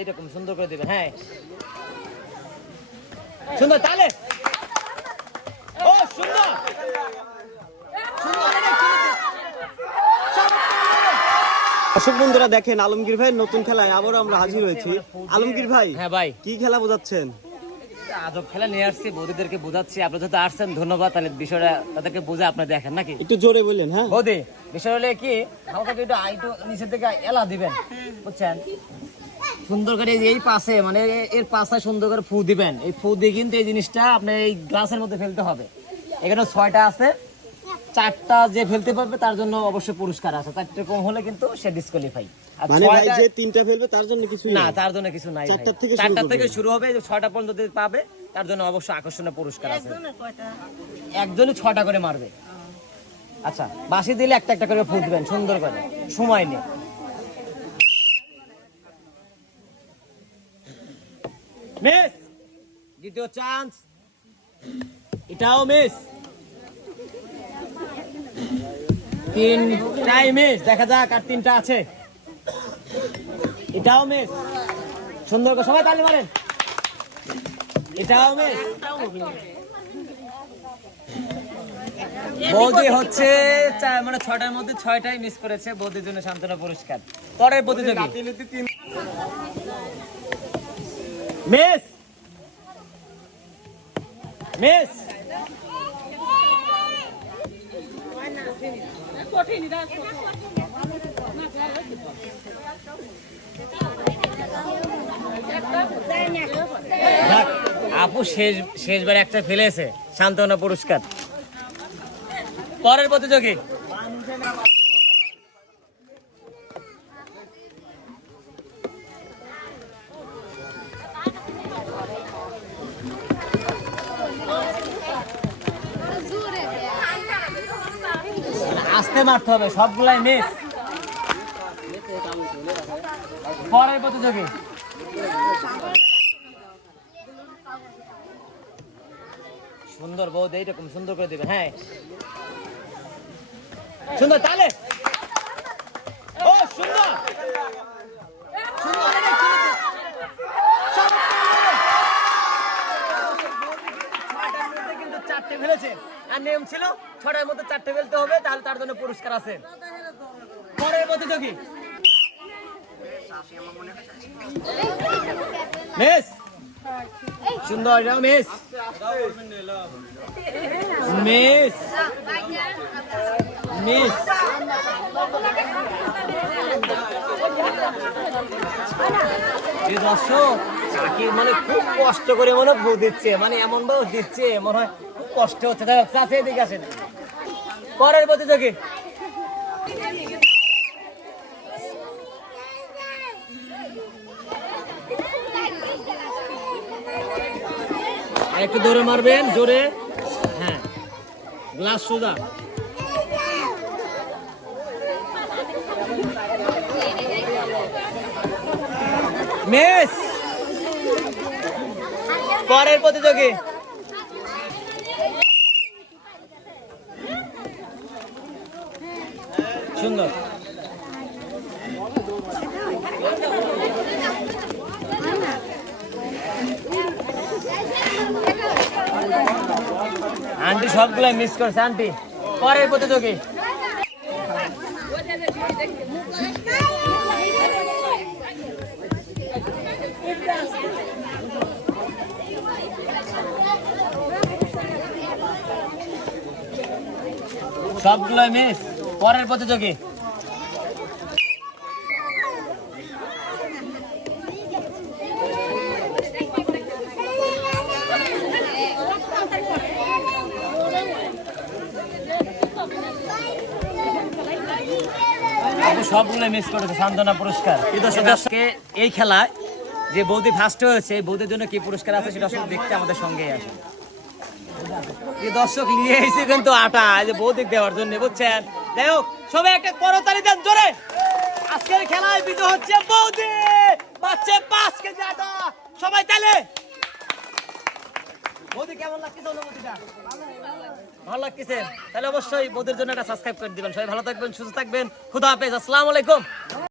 এইরকম সুন্দর করে দিবেন। হ্যাঁ সুন্দর তাহলে ও সুন্দর দর্শক বন্ধুরা দেখেন আলমগীর ভাইয়ের নতুন খেলায় আবারও আমরা হাজির হয়েছি। আলমগীর ভাই, হ্যাঁ ভাই, কি খেলা বোঝাচ্ছেন? আজব খেলা নিয়ে আসছি, বৌদিদেরকে বোঝাচ্ছি। আপনারা যদি আসছেন ধন্যবাদ, তাহলে বিষয়টা তাদেরকে বোঝা আপনি দেখেন নাকি একটু জোরে বললেন। হ্যাঁ বৌদি, বিষয় হলে কি আমাকে একটু আইটু নিচের থেকে এলা দিবেন, বুঝছেন? সুন্দর করে এই পাশে মানে এর পাশে সুন্দর করে ফু দিবেন। এই ফু দিয়ে কিন্তু এই জিনিসটা আপনি এই গ্লাসের মধ্যে ফেলতে হবে। এখানে 6টা আছে, 4টা যে ফেলতে পারবে তার জন্য অবশ্যই পুরস্কার আছে। 4টে কম হলে কিন্তু সে ডিসকোয়ালিফাই। মানে ভাই যে 3টা ফেলবে তার জন্য কিছু না, তার জন্য কিছু নাই। 4টা থেকে শুরু হবে, 6টা পর্যন্ত যদি পাবে তার জন্য অবশ্যই আকর্ষণীয় পুরস্কার আছে। একজনই 6টা করে মারবে। আচ্ছা, বাঁশি দিলে একটা একটা করে ফু দিবেন সুন্দর করে, সময় নিয়ে। মিস, দ্বিতীয় চান্স, এটাও মিস। 3টাই মিস। দেখা যাক আর 3টা আছে। এটাও মিস। সুন্দর করে সবাই তালি মারেন। এটাও মিস। বৌদি হচ্ছে মানে 6টার মধ্যে 6টাই মিস করেছে। বৌদির জন্য সান্ত্বনা পুরস্কার। পরের প্রতিযোগী মিস মিস। আপু শেষবার একটা ফেলেছে, সান্ত্বনা পুরস্কার। পরের প্রতিযোগী আস্তে মারতে হবে, সবগুলাই মিস। পরের প্রতিযোগী সুন্দর। বৌদি এইরকম সুন্দর করে দিবেন। হ্যাঁ সুন্দর তাহলে ও সুন্দর সুন্দর। 4টে ফেলেছে, আর নিয়ম ছিল 6টার মধ্যে 4টে ফেলতে হবে, তাহলে তার জন্য পুরস্কার আছে। পরের প্রতিযোগী মিস। সুন্দর, এটাও মিস মিস মিস। দর্শক মানে খুব কষ্ট করে মনে ভু দিচ্ছে, মানে এমন ভাবে দিচ্ছে মনে হয় খুব কষ্ট হচ্ছে। চাষে এদিকে আসেন। পরের প্রতিযোগী একটু দৌড়ে মারবেন জোরে। হ্যাঁ, গ্লাস সোজা। মিস। পরের প্রতিযোগী সুন্দর। আন্টি সবগুলাই মিস করছে আন্টি। পরের প্রতিযোগী সবগুলাই মিস। পরের প্রতিযোগী সবগুলো মিস করেছে, সান্ত্বনা পুরস্কার। এই খেলায় যে বৌদি ফার্স্ট হয়েছে, এই বৌদির জন্য কি পুরস্কার আছে সেটা আসলে দেখতে আমাদের সঙ্গেই আসে। দর্শক নিয়ে এসে কিন্তু আটা যে বৌদি দেওয়ার জন্য, বুঝছেন? যাই হোক, সবাই একটা করতালি দেন জোরে। আজকের খেলায় বিজয় হচ্ছে বৌদি, পাচ্ছে 5 কেজি আটা। সবাই তালে। বৌদি কেমন লাগছে অনুভূতিটা? ভালো লাগছে? তাহলে অবশ্যই বৌদির জন্য একটা সাবস্ক্রাইব করে দিবেন। সবাই ভালো থাকবেন, সুস্থ থাকবেন। খুদা হাফেজ, আসসালামু আলাইকুম।